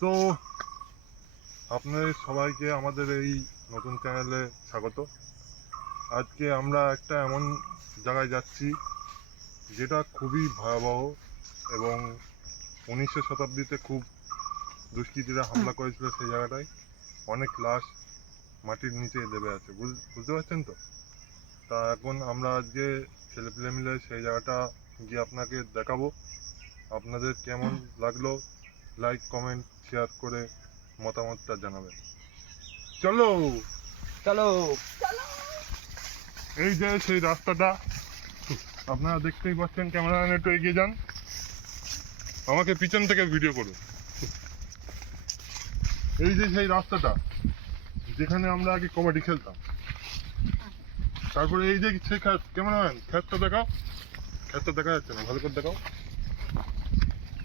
তো আপনাদের সবাইকে আমাদের এই নতুন চ্যানেলে স্বাগত। আজকে আমরা একটা এমন জায়গায় যাচ্ছি যেটা খুবই ভয়াবহ এবং 19শো শতাব্দীতে খুব দুষ্কৃতীরা হামলা করেছিল সেই জায়গাটায়। অনেক লাশ মাটির নিচে দেবে আছে, বুঝতে পারছেন তো। তা এখন আমরা আজকে ছেলেপিলে মিলে সেই জায়গাটা গিয়ে আপনাকে দেখাবো। আপনাদের কেমন লাগলো লাইক কমেন্ট শেয়ার করে মতামতটা জানাবেন। চলো চলো। এই যে সেই রাস্তাটা আপনারা দেখতেই পাচ্ছেন, ক্যামেরাম্যান একটু এগিয়ে যান, আমাকে পিছন থেকে ভিডিও করুন। এই যে সেই রাস্তাটা যেখানে আমরা আগে কবাডি খেলতাম। তারপরে এই যে সেই খ্যাত, ক্যামেরাম্যান খ্যাতটা দেখাও, খ্যাতটা দেখা যাচ্ছে না, ভালো করে দেখাও।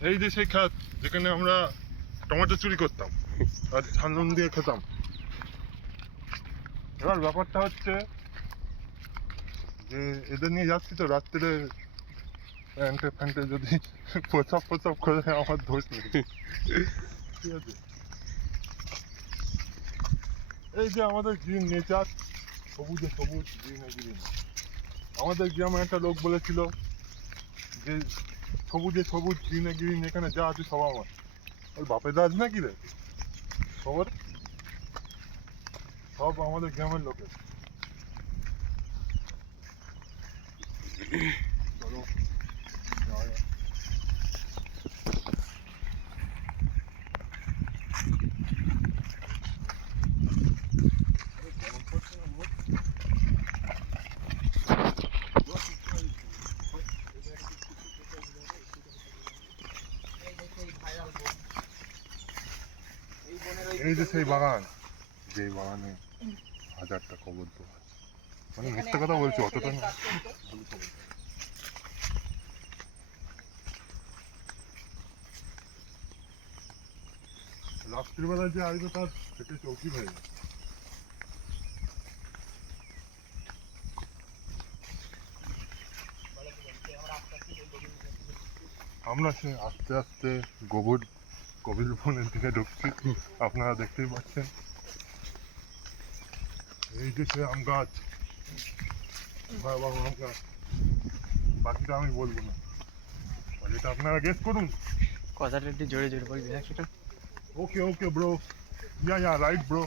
এই যে সেই খ্যাত যেখানে আমরা টমেটো চুরি করতাম আর ঝালনুন দিয়ে খেতাম। এবার ব্যাপারটা হচ্ছে যে এদের নিয়ে যাচ্ছি তো রাত্রে প্যান্টে ফ্যান্টে যদি প্রসাব করে আমার দোষ নেই, ঠিক আছে। এই যে আমাদের গ্রিন নেচার, সবুজে সবুজ, গ্রিনে গ্রিন। আমাদের গ্রামে একটা লোক বলেছিল যে সবুজে সবুজ, গ্রিনে গ্রিন, এখানে যা আছে সব আমার। ওর বাপের রাজ নাকি রে, খবর সব আমাদের গ্রামের লোকের। চলো যাওয়া যাক। এই যে সেই বাগান, যে বাগানে হাজারটা কবর দেওয়া আছে। মানে মিথ্যে কথা বলছি, অতটা না। রাত্রিবেলা যে আসবে তার থেকে চৌকি হয়ে যাবে। আমরা সে আস্তে আস্তে গভীর বনের দিকে ঢুকছি, আপনারা দেখতেই পাচ্ছেন। এই যে সে আম গাছ, ভয়াবহ আম গাছ। বাকিটা আমি বলবো না, এটা আপনারা গেস করুন। কথাটা একটু জোরে জোরে বলবি সেটা। Okay bro, yeah right bro.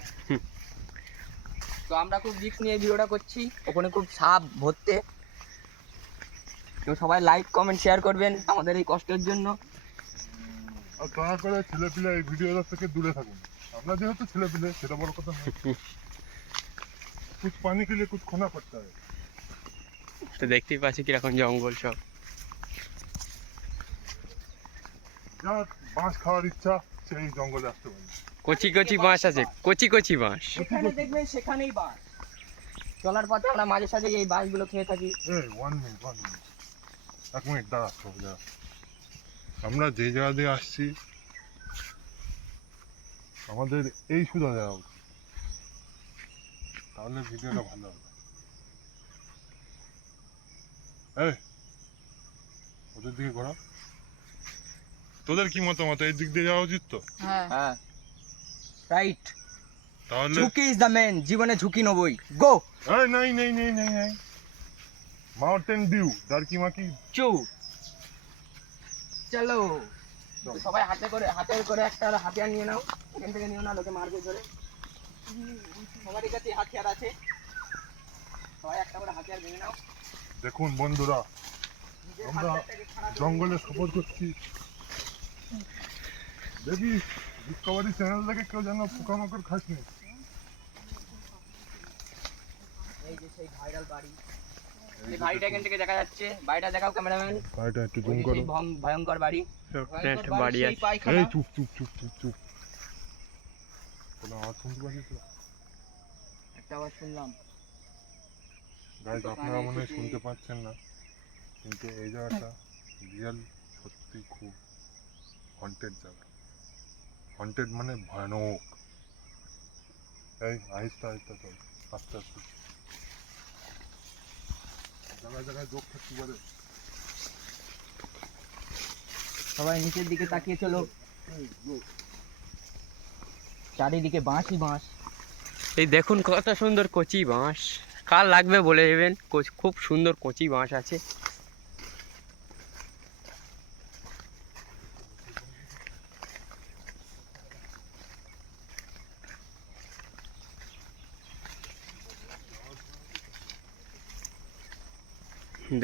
তো আমরা খুব রিস্ক নিয়ে ভিডিওটা করছি, ওখানে খুব সাপ ভরতে। তো সবাই লাইক কমেন্ট শেয়ার করবেন আমাদের এই কষ্টের জন্য। আর দয়া করে ছেলেপিলে এই ভিডিওটা থেকে দূরে থাকুন। আমরা যেহেতু ছেলেপিলে, সেটা বড় কথা নয়। কুছ পানি কে লিয়ে কুছ খোনা পড়তা है। তো দেখতেই পাচ্ছি কিরকম জঙ্গল সব। যার বাঁশ খাওয়ার ইচ্ছা সেই জঙ্গলে আসতে পারে। কচি কচি বাঁশ আছে, কচি কচি বাঁশ। যেখানে দেখবেন সেখানেই বাঁশ। চলার পথে আমরা মাঝে সাঝে এই বাঁশগুলো খেয়ে থাকি। এই 1 মিনিট 1 মিনিট দাঁড়া। আমরা যে জায়গা দিয়ে আসছি আমাদের এই সুযোগ দেওয়া উচিত, তাহলে ভিডিওটা ভালো হবে। এই ওদের দিকে ঘোরা। তোদের কি মতামত, এই দিক দিয়ে যাওয়া উচিত তো? হ্যাঁ রাইট। তাহলে ঝুঁকি ইজ দ্য ম্যান, জীবনে ঝুঁকি নেবই। গো। এই নেই মাউন্টেন ডিউ ডার্কি মাকি। চু চলো। সবাই হাতে করে একটা হাতিয়ার নিয়ে নাও, এখান থেকে নিও না, লোকে মারবে ধরে। সবারই কাছে হাতিয়ার আছে, সবাই একটা করে হাতিয়ার ভেঙে নাও। দেখুন বন্ধুরা, আমরা জঙ্গলে সফর করছি। দেখি ডিসকভারি চ্যানেল থেকে কেউ যেন পোকামাকড় খাস নি। এই যে সেই ভাইরাল বাড়ি, এই বাড়িটা এখান থেকে দেখা যাচ্ছে। বাড়িটা দেখাও ক্যামেরাম্যান। বাড়িটা একটু জুম করো। ভয়ঙ্কর বাড়ি, একটা বাড়ি আছে। এই চুপ। কোনো আওয়াজ শুনতে পাচ্ছিস তো? একটা আওয়াজ শুনলাম। গাইজ আপনারা মনে হয় শুনতে পাচ্ছেন না, কিন্তু এই জায়গাটা রিয়েল সত্যি খুব হন্টেড জায়গা। হন্টেড মানে ভয়ানক। এই আস্তে চল, আস্তে জায়গায় যোগ থাকতে পারে। সবাই নিচের দিকে তাকিয়ে চলো। চারিদিকে বাঁশই বাঁশ। এই দেখুন কত সুন্দর কচি বাঁশ, কার লাগবে বলে দেবেন, খুব সুন্দর কচি বাঁশ আছে।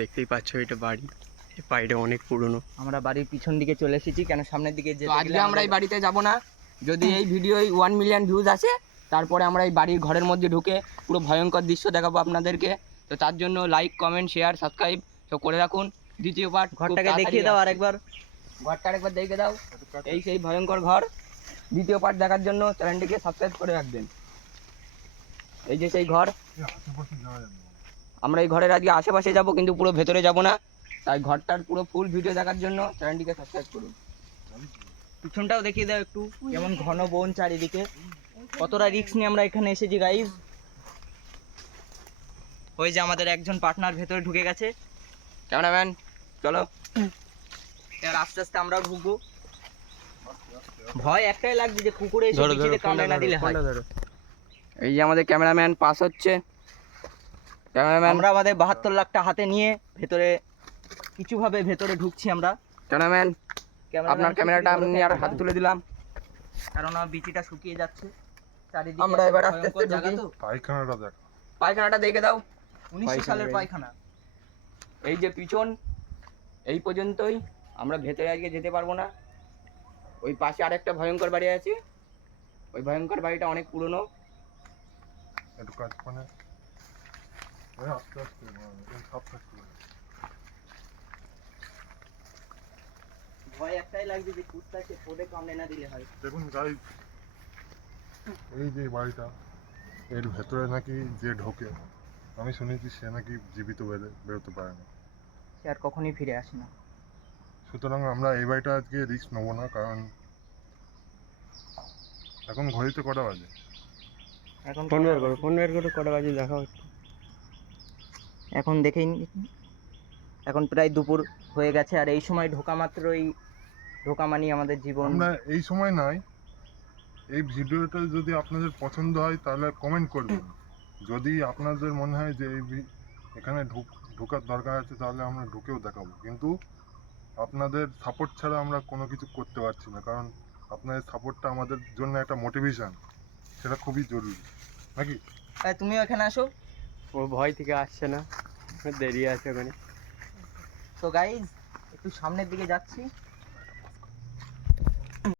দেখতেই পাচ্ছ এটা বাড়ি, এই বাড়িটা অনেক পুরনো। আমরা বাড়ির পিছন দিকে চলে এসেছি, কেন সামনের দিকে যেতে আজকে আমরা এই বাড়িতে যাব না। যদি এই ভিডিও 1 মিলিয়ন ভিউজ আসে, তারপরে আমরা এই বাড়ির ঘরের মধ্যে ঢুকে পুরো ভয়ঙ্কর দৃশ্য দেখাবো আপনাদেরকে। তো তার জন্য লাইক, কমেন্ট, শেয়ার, সাবস্ক্রাইব সব করে রাখুন। দ্বিতীয় পার্ট ঘরটাকে দেখিয়ে দাও আরেকবার, ঘরটা আরেকবার দেখে দাও। এই সেই ভয়ঙ্কর ঘর। দ্বিতীয় পার্ট দেখার জন্য চ্যানেলটিকে সাবস্ক্রাইব করে রাখবেন। এই যে সেই ঘর। আশেপাশে যাওয়া যাবে না। আমরা এই ঘরের আজকে আশেপাশে যাব, কিন্তু পুরো ভেতরে যাব না। তাই ঘরটার পুরো ফুল ভিডিও দেখার জন্য চ্যানেলটিকে সাবস্ক্রাইব করুন। পিছনটাও দেখিয়ে দাও একটু, কেমন ঘন বন চারিদিকে, কতটা রিস্ক নিয়ে আমরা এখানে এসেছি গাইজ। ওই যে আমাদের একজন পার্টনার ভেতরে ঢুকে গেছে। ক্যামেরাম্যান চলো, এবার আস্তে আস্তে আমরাও ঢুকবো। ভয় একটাই লাগছে যে কুকুরে এসে পিছিয়ে কামড়ে না দিলে হয়। এই যে আমাদের ক্যামেরাম্যান পাস হচ্ছে। ক্যামেরাম্যান আমরা আমাদের 72 লাখটা হাতে নিয়ে ভেতরে কিছুভাবে ভেতরে ঢুকছি আমরা। ক্যামেরাম্যান আপনার ক্যামেরাটা আপনি আর হাত তুলে দিলাম, কারণ বিচিটা শুকিয়ে যাচ্ছে চারিদিকে। আমরা এবার আস্তে আস্তে ঢুকি। পায়খানাটা দেখ, পায়খানাটা দেখে দাও, 1900 সালের পায়খানা। এই যে পিছন, এই পর্যন্তই। আমরা ভেতরে আজকে যেতে পারবো না। ওই পাশে আরেকটা ভয়ঙ্কর বাড়ি আছে, ওই ভয়ঙ্কর বাড়িটা অনেক পুরনো। একটু কাজ মানে আস্তে আস্তে সব থাকতে হবে। ভয় একটাই লাগছে যে কুত্তা সে পড়ে কামড়ে না দিলে হয়। দেখুন গাইস, এই যে বাড়িটা, এর ভেতরে নাকি যে ঢোকে, আমি শুনেছি সে নাকি জীবিত বেরোতে পারে না। সে আর কখনই ফিরে আসে না। সুতরাং আমরা এই বাড়িটা আজকে রিস্ক নেবো না, কারণ এখন ঘড়িতে কটা বাজে? এখন ফোন বের করো কটা বাজে দেখাও একটু। এখন দেখেই এখন প্রায় দুপুর হয়ে গেছে, আর এই সময় ঢোকা মাত্রই ঢোকা মানি আমাদের জীবন। আমরা এই সময় নাই, এই ভিডিওটা যদি আপনাদের পছন্দ হয় তাহলে কমেন্ট করবেন। যদি আপনাদের মনে হয় যে এখানে ঢোকার দরকার আছে, তাহলে আমরা ঢুকেও দেখাবো, কিন্তু আপনাদের সাপোর্ট ছাড়া আমরা কোনো কিছু করতে পারছি না, কারণ আপনাদের সাপোর্টটা আমাদের জন্য একটা মোটিভেশন, সেটা খুবই জরুরি নাকি? তুমিও এখানে আসো। ও ভয় থেকে আসছে না, দেরি আছে ওখানে। তো গাইজ একটু সামনের দিকে যাচ্ছি।